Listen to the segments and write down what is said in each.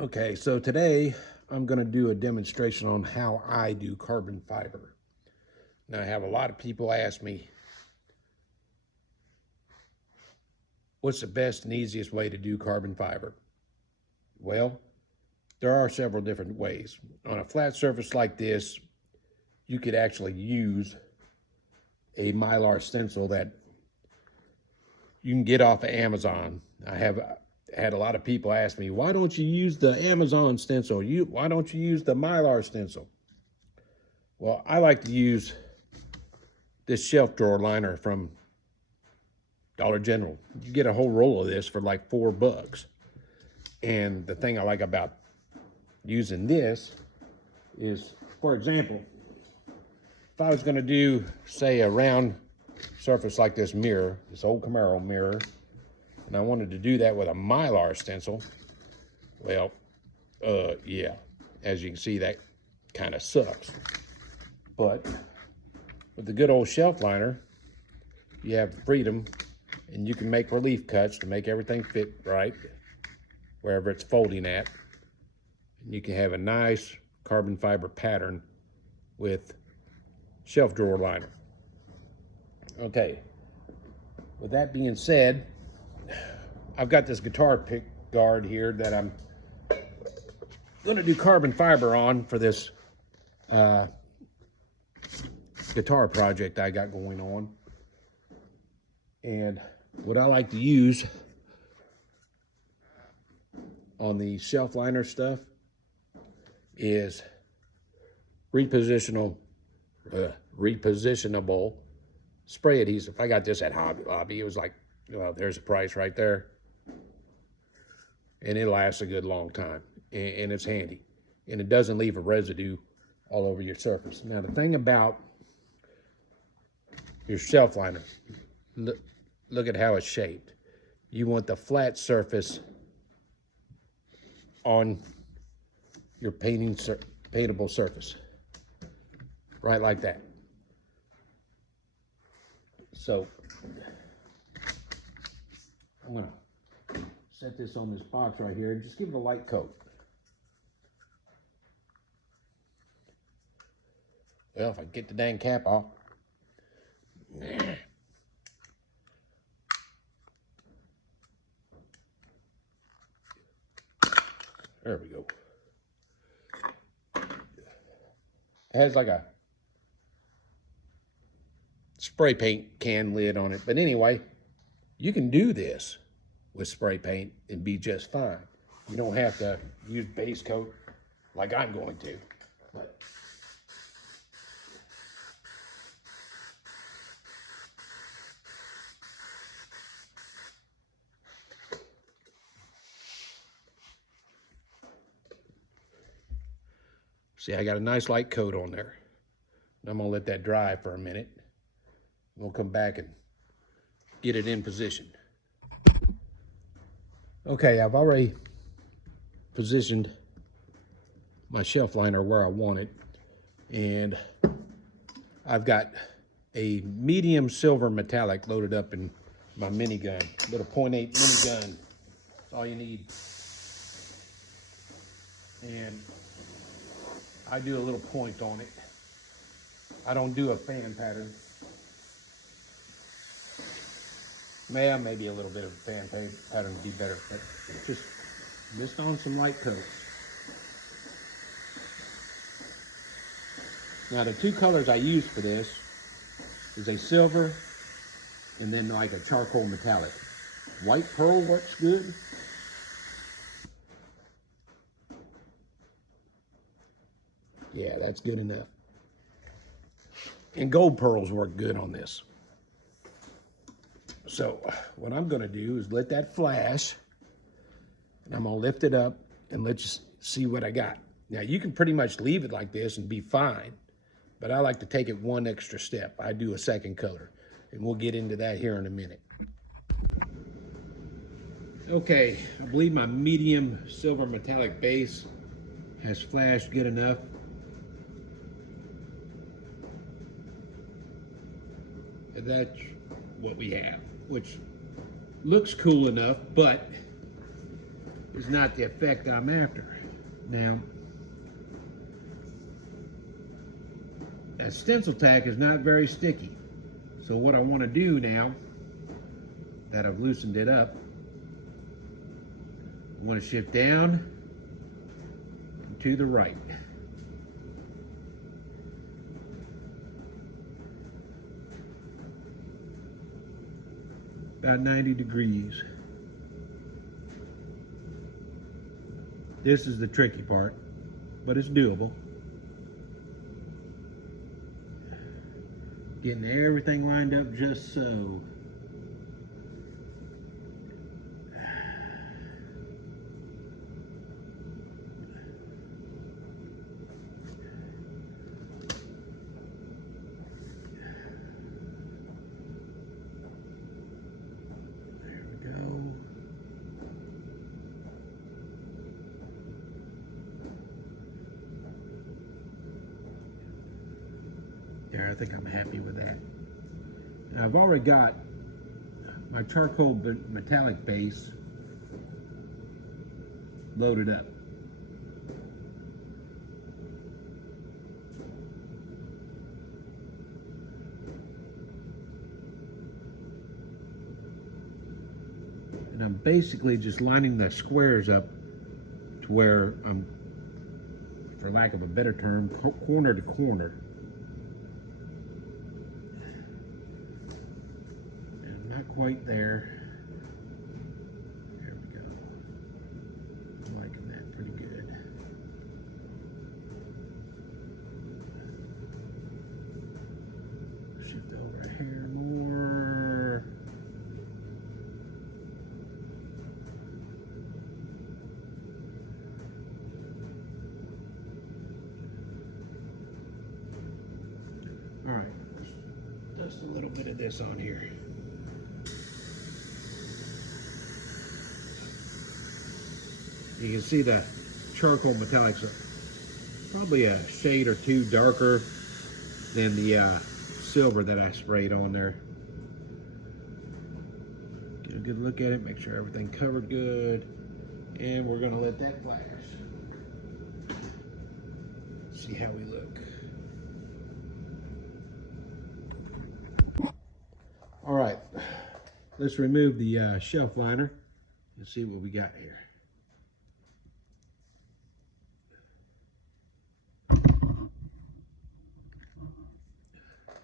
Okay, so today I'm going to do a demonstration on how I do carbon fiber. Now, I have a lot of people ask me, what's the best and easiest way to do carbon fiber? Well, there are several different ways. On a flat surface like this, you could actually use a Mylar stencil that you can get off of Amazon. I have had a lot of people ask me, why don't you use the Amazon stencil? Why don't you use the Mylar stencil? Well, I like to use this shelf drawer liner from Dollar General. You get a whole roll of this for like $4. And the thing I like about using this is, for example, if I was going to do, say, a round surface like this mirror, this old Camaro mirror, and I wanted to do that with a Mylar stencil, well, yeah, as you can see, that kind of sucks. But with the good old shelf liner, you have freedom, and you can make relief cuts to make everything fit right wherever it's folding at. And you can have a nice carbon fiber pattern with shelf drawer liner. Okay, with that being said, I've got this guitar pick guard here that I'm gonna do carbon fiber on for this guitar project I got going on. And what I like to use on the shelf liner stuff is repositionable spray adhesive. I got this at Hobby Lobby. It was like, well, there's the price right there. And it lasts a good long time. And it's handy. And it doesn't leave a residue all over your surface. Now, the thing about your shelf liner, look at how it's shaped. You want the flat surface on your paintable surface, right like that. So I'm gonna set this on this box right here and just give it a light coat. Well, if I get the dang cap off. There we go. It has like a spray paint can lid on it. But anyway, you can do this with spray paint and be just fine. You don't have to use base coat like I'm going to. But see, I got a nice light coat on there. And I'm gonna let that dry for a minute. We'll come back and get it in position. Okay, I've already positioned my shelf liner where I want it. And I've got a medium silver metallic loaded up in my minigun, little .8 minigun. That's all you need. And I do a little point on it. I don't do a fan pattern. Maybe a little bit of a fan pattern would be better, but just on some light coats. Now the two colors I use for this is a silver and then like a charcoal metallic. White pearl works good. Yeah, that's good enough. And gold pearls work good on this. So what I'm gonna do is let that flash, and I'm gonna lift it up and let's see what I got. Now you can pretty much leave it like this and be fine, but I like to take it one extra step. I do a second coater, and we'll get into that here in a minute. Okay, I believe my medium silver metallic base has flashed good enough. And that's what we have, which looks cool enough, but is not the effect that I'm after. Now, that stencil tack is not very sticky. So what I want to do now that I've loosened it up, I want to shift down and to the right. About 90 degrees. This is the tricky part, but it's doable. Getting everything lined up just so. There we go. There, I think I'm happy with that. And I've already got my charcoal metallic base loaded up. And I'm basically just lining the squares up to where I'm, for lack of a better term, corner to corner. And not quite there. There we go. I'm liking that pretty good. Shift over a hair more. All right, just a little bit of this on here. You can see the charcoal metallics are probably a shade or two darker than the silver that I sprayed on there. Get a good look at it, make sure everything covered good, and we're gonna let that flash. See how we look. All right, let's remove the shelf liner and see what we got here.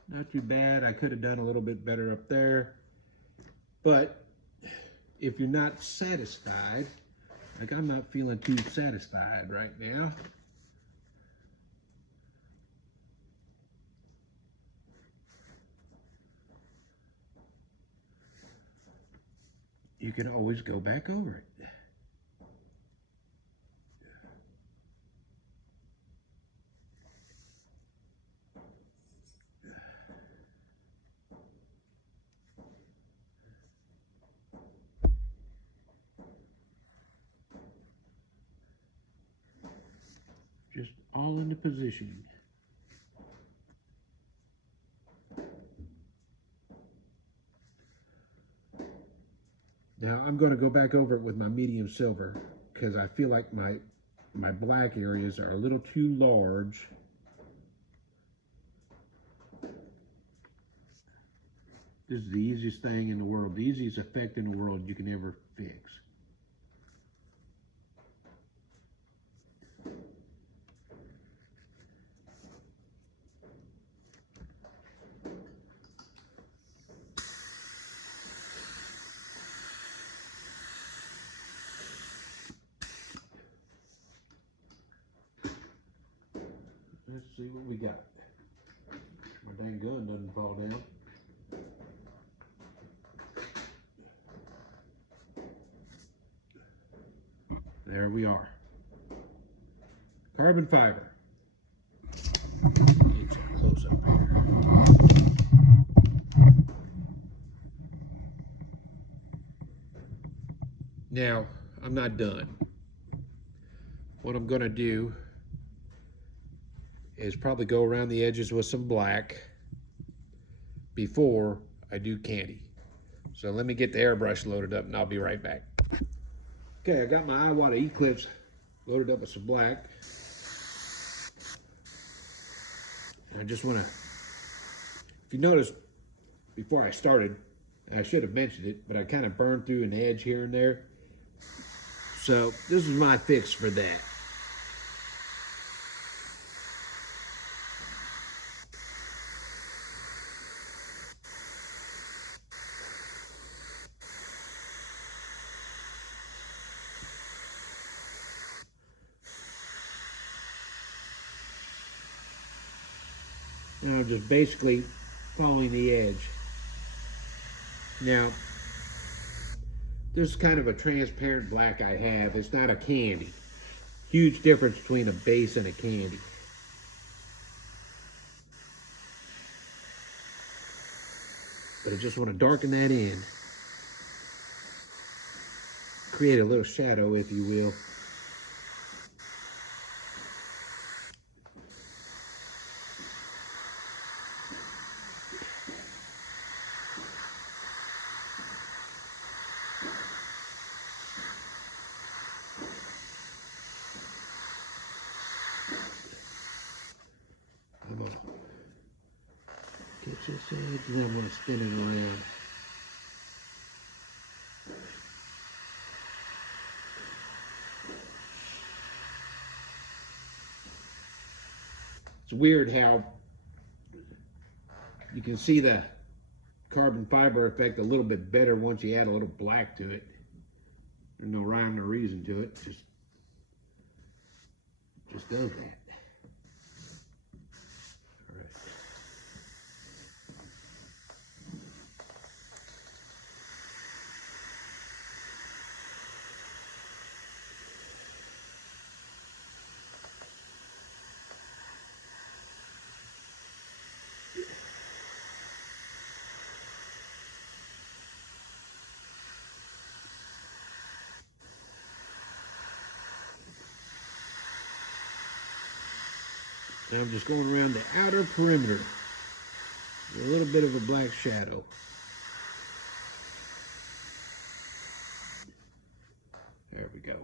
Not too bad. I could have done a little bit better up there. But if you're not satisfied, like I'm not feeling too satisfied right now, you can always go back over it. Just all in the positioning. Now I'm going to go back over it with my medium silver because I feel like my black areas are a little too large. This is the easiest thing in the world, the easiest effect in the world you can ever fix. Let's see what we got. My dang gun doesn't fall down. There we are. Carbon fiber. Get you close up here. Now, I'm not done. What I'm going to do is probably go around the edges with some black before I do candy. So let me get the airbrush loaded up and I'll be right back. Okay, I got my Iwata E-clips loaded up with some black. And I just want to, if you notice, before I started, I should have mentioned it, but I kind of burned through an edge here and there. So this is my fix for that. And I'm just basically following the edge. Now, this is kind of a transparent black I have. It's not a candy. Huge difference between a base and a candy. But I just want to darken that in. Create a little shadow, if you will. I'm gonna catch this edge, and then I'm gonna spin it around. It's weird how you can see the carbon fiber effect a little bit better once you add a little black to it. There's no rhyme or reason to it. Just does that. All right. Now I'm just going around the outer perimeter with a little bit of a black shadow. There we go.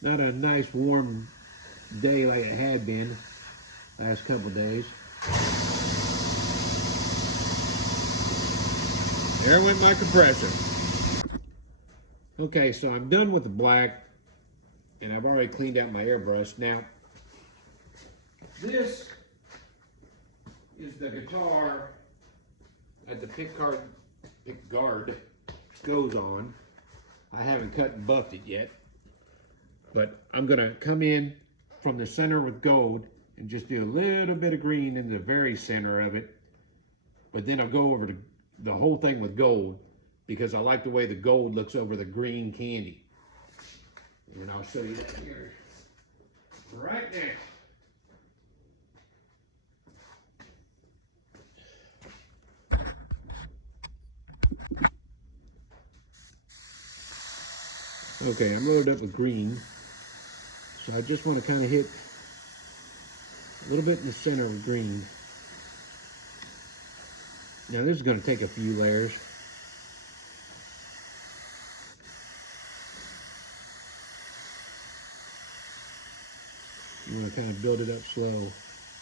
Not a nice warm day like it had been last couple days. There went my compressor. Okay, so I'm done with the black, and I've already cleaned out my airbrush. Now, this is the guitar that the pick guard goes on. I haven't cut and buffed it yet, but I'm gonna come in from the center with gold and just do a little bit of green in the very center of it, but then I'll go over the whole thing with gold because I like the way the gold looks over the green candy. And I'll show you that here right now. Okay, I'm loaded up with green. So I just want to kind of hit a little bit in the center of green. Now this is going to take a few layers. You want to kind of build it up slow.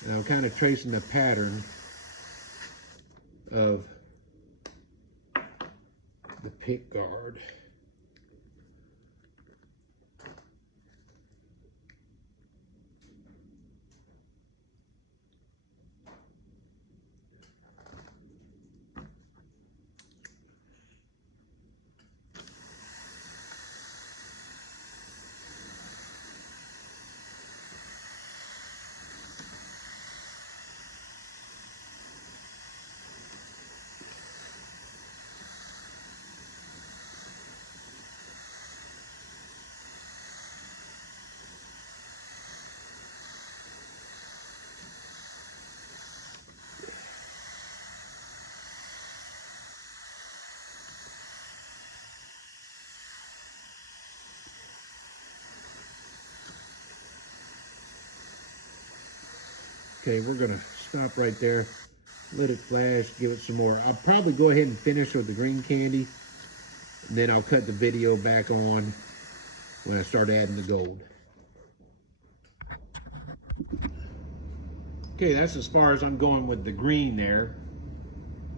And I'm kind of tracing the pattern of the pick guard. Okay, we're gonna stop right there. Let it flash, give it some more. I'll probably go ahead and finish with the green candy, and then I'll cut the video back on when I start adding the gold. Okay, that's as far as I'm going with the green there.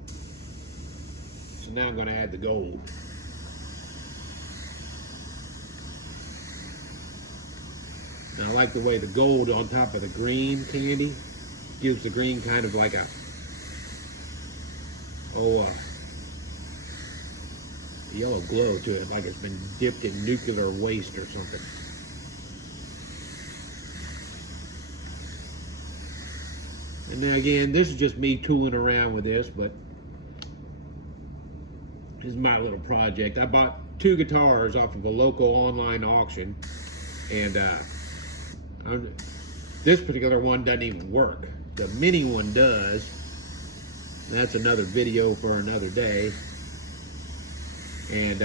So now I'm going to add the gold. Now I like the way the gold on top of the green candy gives the green kind of like a yellow glow to it, like it's been dipped in nuclear waste or something. And then again, this is just me tooling around with this, but this is my little project. I bought 2 guitars off of a local online auction, and this particular one doesn't even work. The mini one does. That's another video for another day. And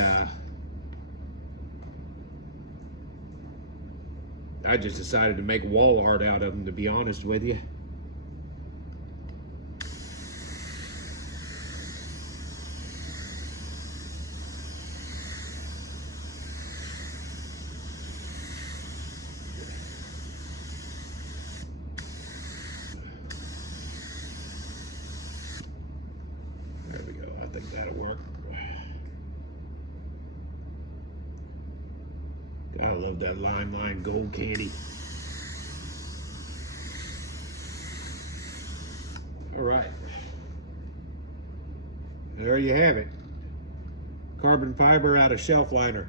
I just decided to make wall art out of them, to be honest with you. There we go. I think that'll work. I love that line gold candy. All right. There you have it. Carbon fiber out of shelf liner.